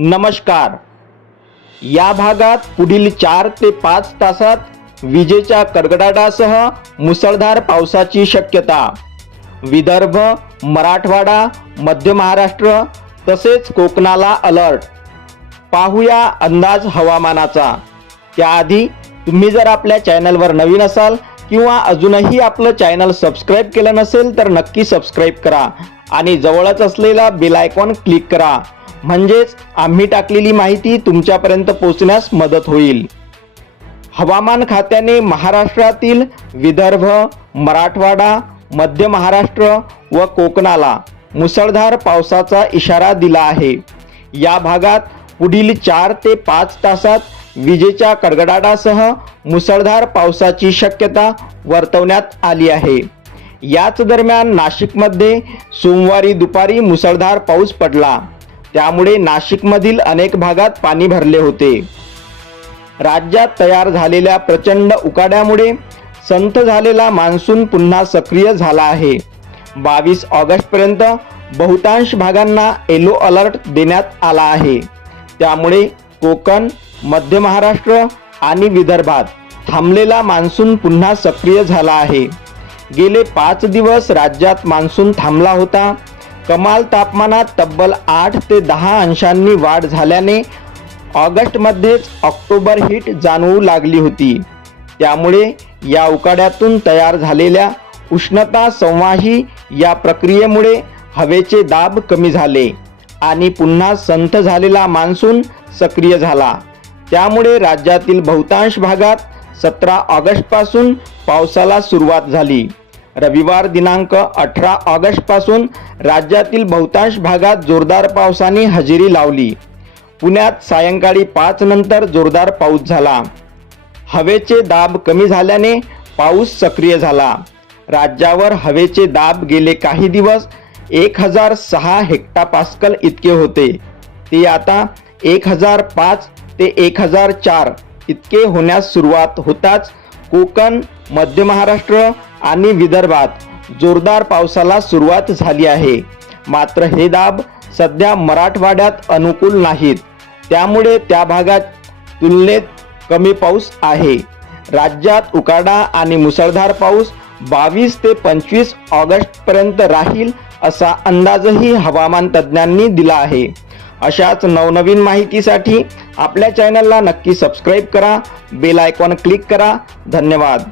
नमस्कार. या भागात पुढील चार ते पाच तासात विजेच्या कडकडाटासह मुसळधार पावसाची शक्यता. विदर्भ मराठवाडा मध्य महाराष्ट्र तसेच कोकणाला अलर्ट. पाहूया अंदाज हवामानाचा. त्याआधी तुम्ही जर आपल्या चॅनलवर नवीन असाल किंवा अजूनही आपलं चॅनल सबस्क्राईब केलं नसेल तर नक्की सबस्क्राईब करा आणि जवळच असलेला बेल आयकॉन क्लिक करा. म्हणजेच आम्ही टाकलेली माहिती तुमच्यापर्यंत पोहोचण्यास मदत होईल. हवामान खात्याने महाराष्ट्रातील विदर्भ मराठवाडा मध्य महाराष्ट्र व कोकणाला मुसळधार पावसाचा इशारा दिला आहे. या भागात पुढील चार ते पाच तासात विजेच्या कडगडाटासह मुसळधार पावसाची शक्यता वर्तवण्यात आली आहे. याच दरम्यान नाशिकमध्ये सोमवारी दुपारी मुसळधार पाऊस पडला. त्यामुळे नाशिकमधील अनेक भागात पाणी भरले होते. राज्यात तयार झालेल्या प्रचंड उकाड्यामुळे संथ झालेला मान्सून पुन्हा सक्रिय झाला आहे. बावीस ऑगस्टपर्यंत बहुतांश भागांना येलो अलर्ट देण्यात आला आहे. त्यामुळे कोकण मध्य महाराष्ट्र आणि विदर्भात थांबलेला मान्सून पुन्हा सक्रिय झाला आहे. गेले पाच दिवस राज्यात मान्सून थांबला होता. कमाल तापमानात तब्बल आठ ते दहा अंशांनी वाढ झाल्याने ऑगस्टमध्येच ऑक्टोबर हीट जाणवू लागली होती. त्यामुळे या उकाड्यातून तयार झालेल्या उष्णता संवाही या प्रक्रियेमुळे हवेचे दाब कमी झाले आणि पुन्हा संथ झालेला मान्सून सक्रिय झाला. त्यामुळे राज्यातील बहुतांश भागात सतरा ऑगस्टपासून पावसाला सुरुवात झाली. रविवार दिनांक अठरा ऑगस्टपासून राज्यातील बहुतांश भागात जोरदार पावसाने हजेरी लावली. पुण्यात सायंकाळी पाच नंतर जोरदार पाऊस झाला. हवेचे दाब कमी झाल्याने पाऊस सक्रिय झाला. राज्यावर हवेचे दाब गेले काही दिवस एक हजार सहा हेक्टापास्कल इतके होते. ते आता एक हजार पाच ते एक हजार चार इतके होण्यास सुरुवात होताच कोकण मध्य महाराष्ट्र आणि विदर्भात जोरदार पावसाला सुरुवात झाली आहे. मात्र हे दाब सध्या मराठवाड्यात अनुकूल नाहीत. त्यामुळे त्या भागात तुलनेत कमी पाऊस आहे. राज्यात उकाडा आणि मुसळधार पाऊस बावीस ते पंचवीस ऑगस्टपर्यंत राहील असा अंदाजही हवामान तज्ज्ञांनी दिला आहे. अशाच नवनवीन माहितीसाठी आपल्या चॅनलला नक्की सबस्क्राईब करा बेल आयकॉन क्लिक करा. धन्यवाद.